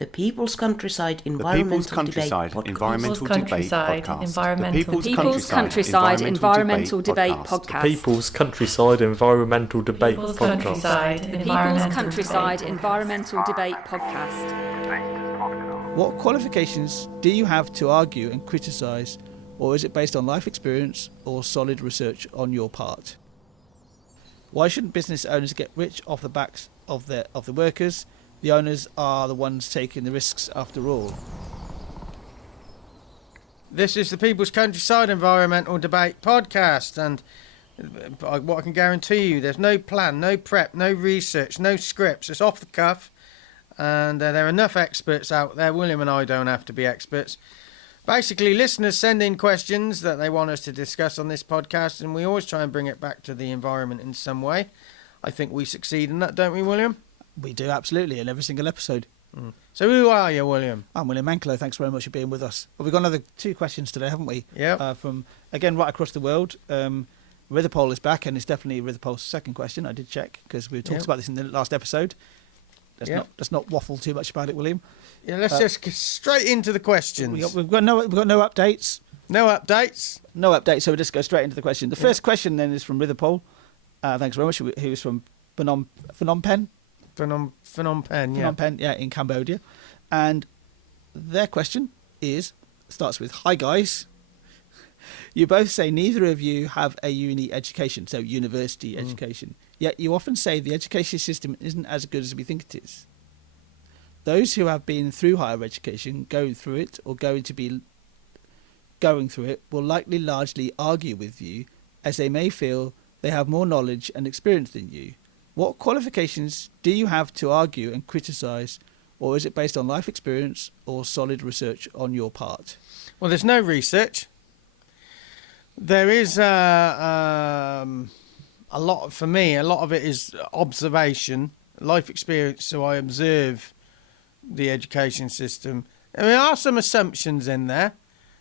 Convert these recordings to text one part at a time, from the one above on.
The People's Countryside The People's Environmental Countryside Debate Environmental Debate Podcast. The People's Countryside Environmental Debate Podcast. People's Countryside Environmental Debate Podcast. The People's Countryside Environmental Debate Podcast. What qualifications do you have to argue and criticise, or is it based on life experience or solid research on your part? Why shouldn't business owners get rich off the backs of the workers? The owners are the ones taking the risks after all. This is the People's Countryside Environmental Debate Podcast, and what I can guarantee you, there's no plan, no prep, no research, no scripts. It's off the cuff, and there are enough experts out there. William and I don't have to be experts. Basically, listeners send in questions that they want us to discuss on this podcast, and we always try and bring it back to the environment in some way. I think we succeed in that, don't we, William? We do, absolutely, in every single episode. So who are you, William? I'm William Mankelow. Thanks very much for being with us. Well, we've got another 2 questions today, haven't we? Yeah. From, again, right across the world. Rithipol is back, and it's definitely Rithipol's second question. I did check, because we talked about this in the last episode. Let's not waffle too much about it, William. Yeah, let's just get straight into the questions. We've got no updates. No updates? No updates, so we'll just go straight into the question. The first question then is from Rithipol. Thanks very much. Who is from Phnom Penh? Phnom Penh, yeah. Phnom Penh, yeah, in Cambodia. And their question starts with, "Hi guys. You both say neither of you have a uni education, so university education. Yet you often say the education system isn't as good as we think it is. Those who have been through higher education, going through it, or going to be going through it, will likely largely argue with you, as they may feel they have more knowledge and experience than you. What qualifications do you have to argue and criticise, or is it based on life experience or solid research on your part?" Well, there's no research. There is a lot, for me, a lot of it is observation, life experience, so I observe the education system. And there are some assumptions in there,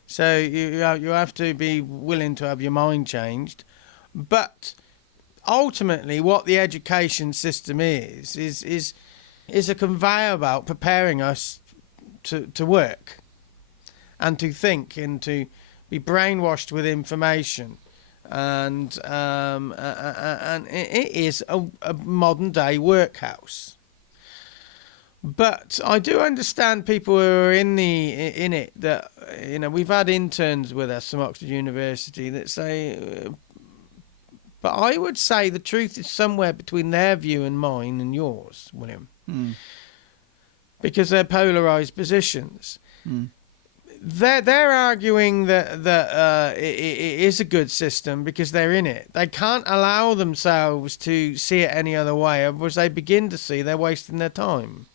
so you have to be willing to have your mind changed. But ultimately, what the education system is a conveyor belt preparing us to work and to think and to be brainwashed with information, and it is a modern day workhouse. But I do understand people who are in it that, we've had interns with us from Oxford University that say, but I would say the truth is somewhere between their view and mine and yours, William, because they're polarised positions. They're arguing that it is a good system because they're in it. They can't allow themselves to see it any other way, otherwise they begin to see they're wasting their time.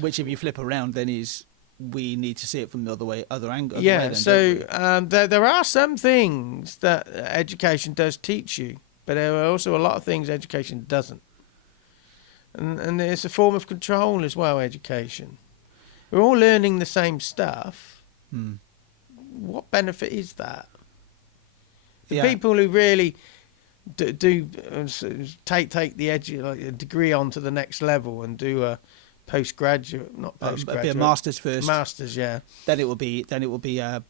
Which, if you flip around, then is we need to see it from the other angle. Yeah, so there are some things that education does teach you, but there are also a lot of things education doesn't. And it's a form of control as well, education. We're all learning the same stuff. What benefit is that? The people who really do take a degree on to the next level and do a not postgraduate, be a master's first. Masters, yeah. Then it will be probably a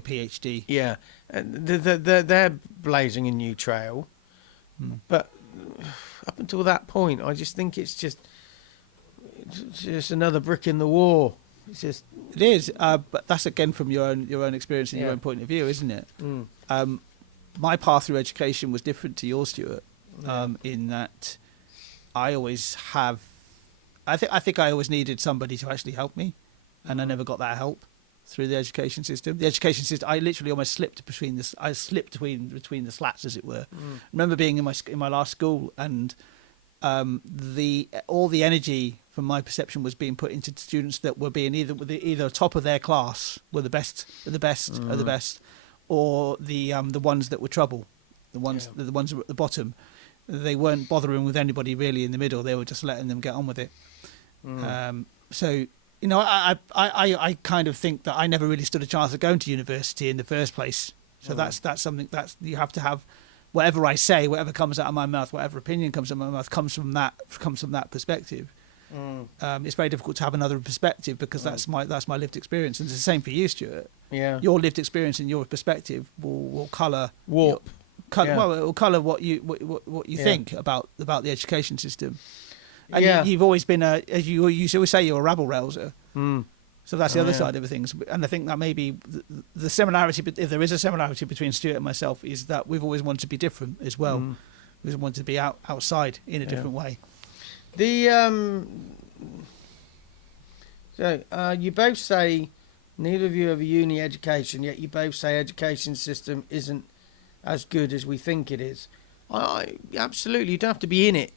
PhD. Yeah, they're blazing a new trail. But up until that point, I just think it's just another brick in the wall. It is, but that's again from your own experience and your own point of view, isn't it? My path through education was different to yours, Stuart, in that I always have. I think I always needed somebody to actually help me, and I never got that help through the education system. The education system, I literally almost slipped between the slats, as it were. I remember being in my last school, and all the energy from my perception was being put into students that were being either top of their class, were the best, or the ones that were trouble, the ones that were at the bottom. They weren't bothering with anybody really in the middle. They were just letting them get on with it. So I kind of think that I never really stood a chance of going to university in the first place. So that's something that you have to have. Whatever I say, whatever comes out of my mouth, whatever opinion comes out of my mouth, comes from that perspective. It's very difficult to have another perspective because that's my lived experience, and it's the same for you, Stuart. Yeah. Your lived experience and your perspective will colour Warp. Well, it will colour what you think about the education system. And you've always been as you always say, you're a rabble rouser. So that's the other side of things. And I think that maybe the similarity, if there is a similarity between Stuart and myself, is that we've always wanted to be different as well. We always wanted to be outside in a different way. So you both say neither of you have a uni education, yet you both say education system isn't as good as we think it is. I absolutely, you don't have to be in it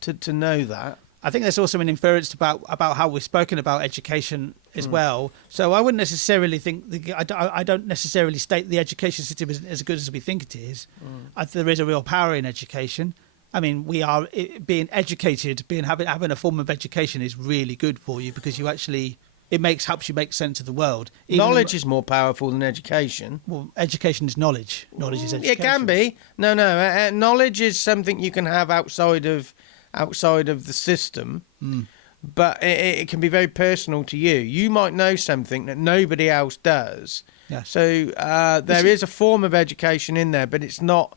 to know that. I think there's also an inference about how we've spoken about education as well. So I wouldn't necessarily think I don't necessarily state the education system is as good as we think it is. There is a real power in education. I mean, being educated, having a form of education is really good for you because you actually helps you make sense of the world. Knowledge is more powerful than education. Well, education is knowledge. Knowledge is education. It can be. No. Knowledge is something you can have outside of the system, but it can be very personal to you. You might know something that nobody else does. Yes. So there is a form of education in there, but it's not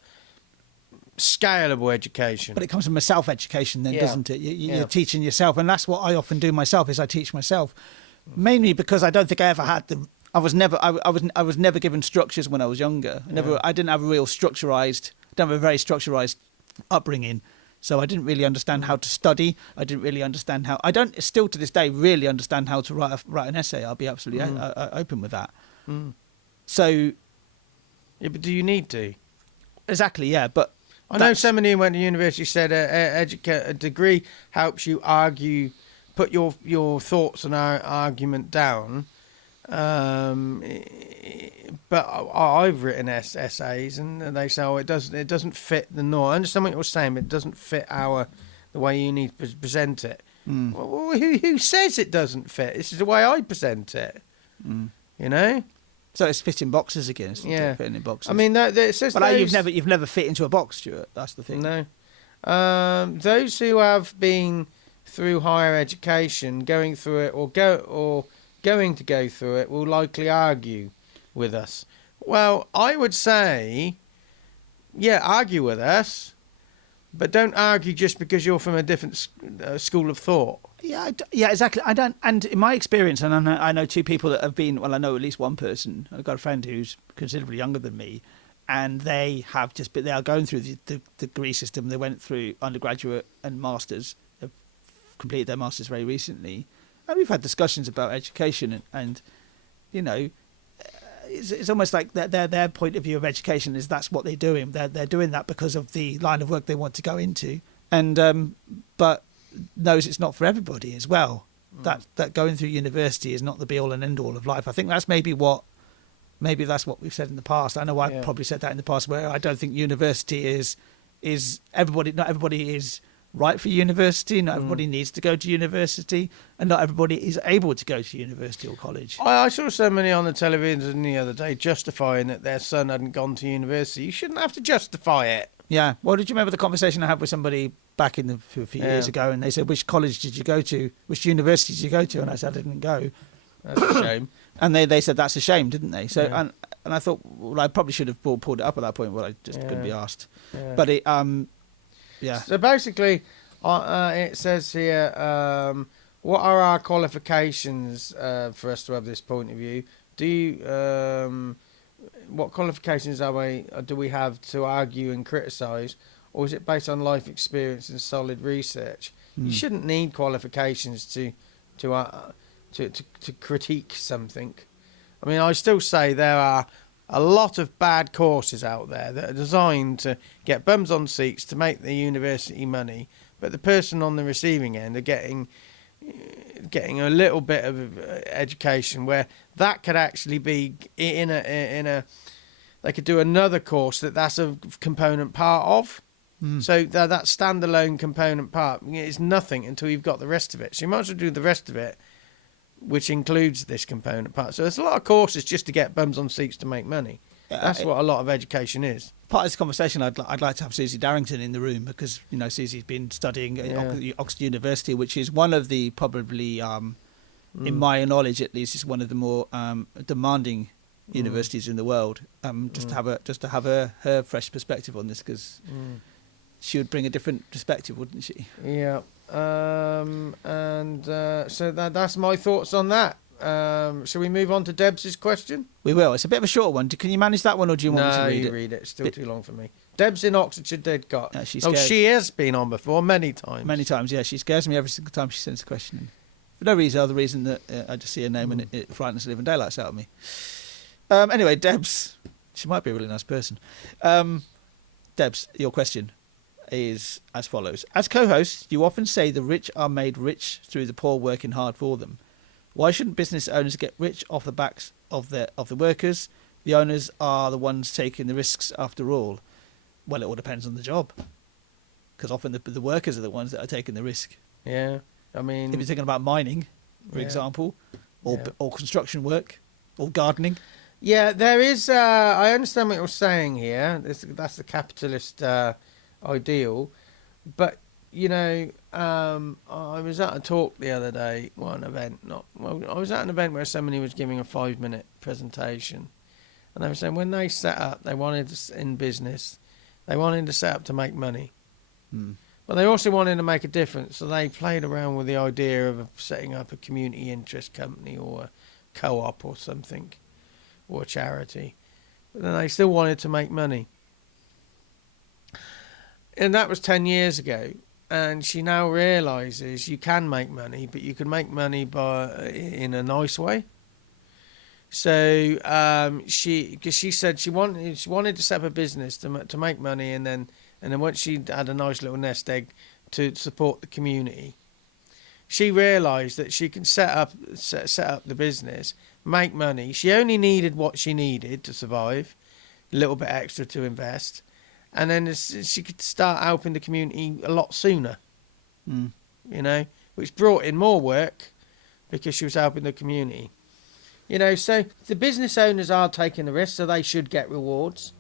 scalable education. But it comes from a self-education then, doesn't it? You're teaching yourself, and that's what I often do myself. Is I teach myself, mainly because I don't think I ever had I was never given structures when I was younger. I didn't have a very structurized upbringing. So I didn't really understand how to study. I didn't really understand how. I don't still to this day really understand how to write an essay. I'll be absolutely open with that. So, yeah, but do you need to? Exactly, yeah. But I know somebody who went to university said a degree helps you argue, put your thoughts and argument down. But I've written essays, and they say, it doesn't fit the norm. I understand what you're saying, but it doesn't fit the way you need to present it. Well, who says it doesn't fit? This is the way I present it. You know. So it's fitting boxes again. It's fitting in boxes. I mean, it says. But you've never fit into a box, Stuart. That's the thing. No. Those who have been through higher education, going through it, or going to go through it, will likely argue with us. Well, I would say, argue with us, but don't argue just because you're from a different school of thought. Yeah, exactly. I don't, and in my experience, and I know two people that have been. Well, I know at least one person. I've got a friend who's considerably younger than me, and they are going through the degree system. They went through undergraduate and masters. They've completed their masters very recently. And we've had discussions about education, and you know, it's almost like their point of view of education is that's what they're doing. They're doing that because of the line of work they want to go into, and but knows it's not for everybody as well. That going through university is not the be all and end all of life. I think that's maybe that's what we've said in the past. I know I've probably said that in the past, where I don't think university is everybody. Not everybody is right for university. Not everybody needs to go to university, and not everybody is able to go to university or college. I saw somebody on the television the other day justifying that their son hadn't gone to university. You shouldn't have to justify it. Yeah. Well, did you remember the conversation I had with somebody back a few years ago, and they said, which college did you go to? Which university did you go to? And I said, I didn't go. That's a shame. And they said that's a shame, didn't they? So and I thought, well, I probably should have pulled it up at that point, but I just couldn't be asked. Yeah. But it So basically, it says here, what are our qualifications for us to have this point of view? What qualifications do we have to argue and criticise, or is it based on life experience and solid research? You shouldn't need qualifications to critique something. I mean, I still say there are a lot of bad courses out there that are designed to get bums on seats to make the university money, but the person on the receiving end are getting a little bit of education where that could actually be in a they could do another course that's a component part of. So that standalone component part is nothing until you've got the rest of it. So you might as well do the rest of it, which includes this component part. So there's a lot of courses just to get bums on seats to make money. That's what a lot of education is. Part of this conversation, I'd like to have Susie Darrington in the room because Susie's been studying at Oxford University, which is one of the probably, in my knowledge at least, is one of the more demanding universities in the world. Just to have her fresh perspective on this, because she would bring a different perspective, wouldn't she? Yeah. So that's my thoughts on that. Shall we move on to Deb's question? We will. It's a bit of a short one. Can you manage that one, or do you want me to read it? No, you read it. It's still too long for me. Deb's in Oxfordshire, dead got. She has been on before, many times. Many times, yeah. She scares me every single time she sends a question in. For no reason other reason that I just see her name and it frightens the living daylights out of me. Anyway, Deb's... She might be a really nice person. Deb's, your question is as follows. As co-hosts, you often say the rich are made rich through the poor working hard for them. Why shouldn't business owners get rich off the backs of the workers? The owners are the ones taking the risks after all. Well, it all depends on the job, because often the workers are the ones that are taking the risk. Yeah, I mean, if you're thinking about mining, for example, or construction work, or gardening. Yeah, there is. I understand what you're saying here. That's the capitalist ideal, but. I was at a talk the other day, I was at an event where somebody was giving a 5-minute presentation, and they were saying when they set up, they wanted to set up to make money, but they also wanted to make a difference, so they played around with the idea of setting up a community interest company or a co-op or something, or a charity, but then they still wanted to make money. And that was 10 years ago. And she now realises you can make money, but you can make money in a nice way. So she said she wanted to set up a business to make money, and then once she had a nice little nest egg to support the community, she realised that she can set up the business, make money. She only needed what she needed to survive, a little bit extra to invest. And then she could start helping the community a lot sooner, which brought in more work because she was helping the community. So the business owners are taking the risk, so they should get rewards.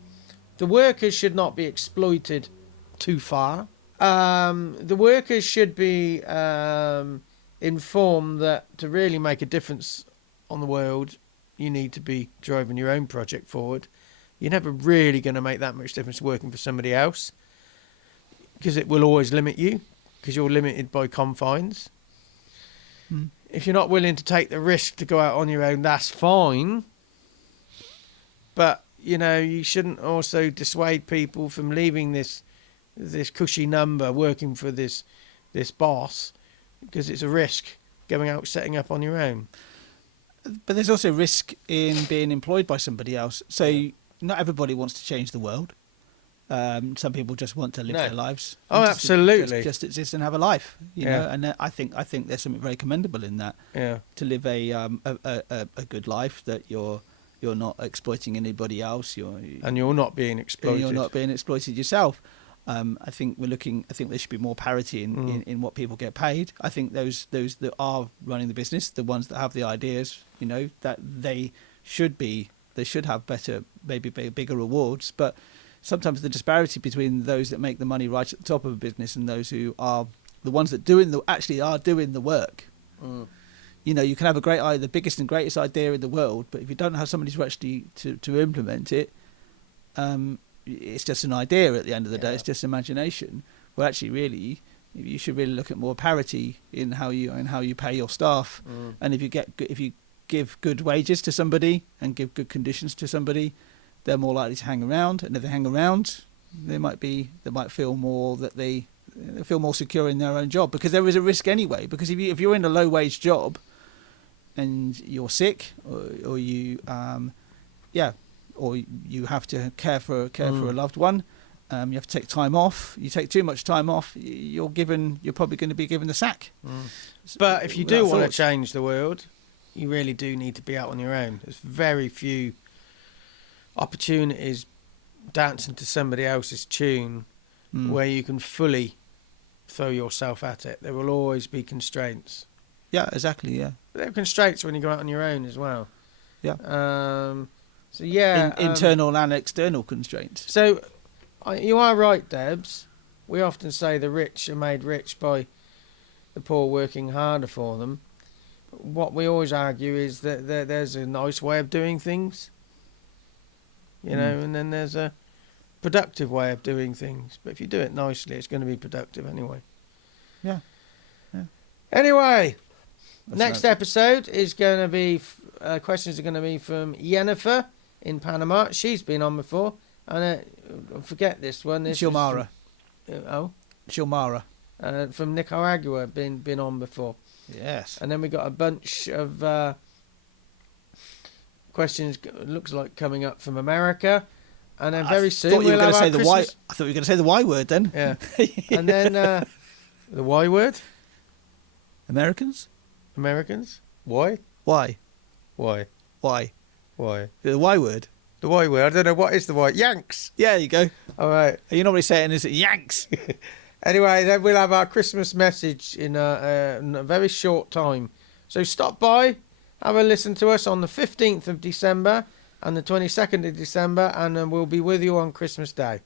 The workers should not be exploited too far. The workers should be informed that to really make a difference on the world, you need to be driving your own project forward. You're never really going to make that much difference working for somebody else, because it will always limit you, because you're limited by confines. If you're not willing to take the risk to go out on your own, that's fine. But, you shouldn't also dissuade people from leaving this cushy number working for this boss, because it's a risk going out setting up on your own. But there's also risk in being employed by somebody else. So not everybody wants to change the world. Some people just want to live their lives. Oh, absolutely. Just exist and have a life, you know. And I think there's something very commendable in that. Yeah. To live a good life, that you're not exploiting anybody else. And you're not being exploited. You're not being exploited yourself. I think there should be more parity in what people get paid. I think those that are running the business, the ones that have the ideas, that they should have better, maybe bigger rewards. But sometimes the disparity between those that make the money right at the top of a business and those who are the ones that actually are doing the work. You can have the biggest and greatest idea in the world, but if you don't have somebody to actually to implement it, it's just an idea at the end of the day. It's just imagination. Well, actually, really, you should really look at more parity in how you pay your staff. And if you give good wages to somebody and give good conditions to somebody, they're more likely to hang around. And if they hang around, they might feel more that they feel more secure in their own job, because there is a risk anyway. Because if you're in a low wage job and you're sick, or you have to care for a loved one, you have to take time off. You take too much time off, you're probably going to be given the sack. But if you do want to change the world, you really do need to be out on your own. There's very few opportunities dancing to somebody else's tune where you can fully throw yourself at it. There will always be constraints. Yeah, exactly, yeah. But there are constraints when you go out on your own as well. Yeah. So yeah, internal and external constraints. So you are right, Debs. We often say the rich are made rich by the poor working harder for them. What we always argue is that there's a nice way of doing things, you know, and then there's a productive way of doing things. But if you do it nicely, it's going to be productive anyway. Yeah. Anyway, That's next right. episode is going to be questions are going to be from Jennifer in Panama. She's been on before, and forget this one. This is Shilmara. from, Shilmara. from Nicaragua, been on before. Yes. And then we got a bunch of questions. Looks like coming up from America, and then very soon thought you were we'll going to have say our the Y. Christmas- I thought you were going to say the Y word then. Yeah, and then the Y word. Americans. Americans. Why? Why? Why? Why? Why? The Y word. The Y word. I don't know what is the Y. Yanks. Yeah, there you go. All right. You normally say it, is it Yanks? Anyway, then we'll have our Christmas message in a very short time. So stop by, have a listen to us on the 15th of December and the 22nd of December, and we'll be with you on Christmas Day.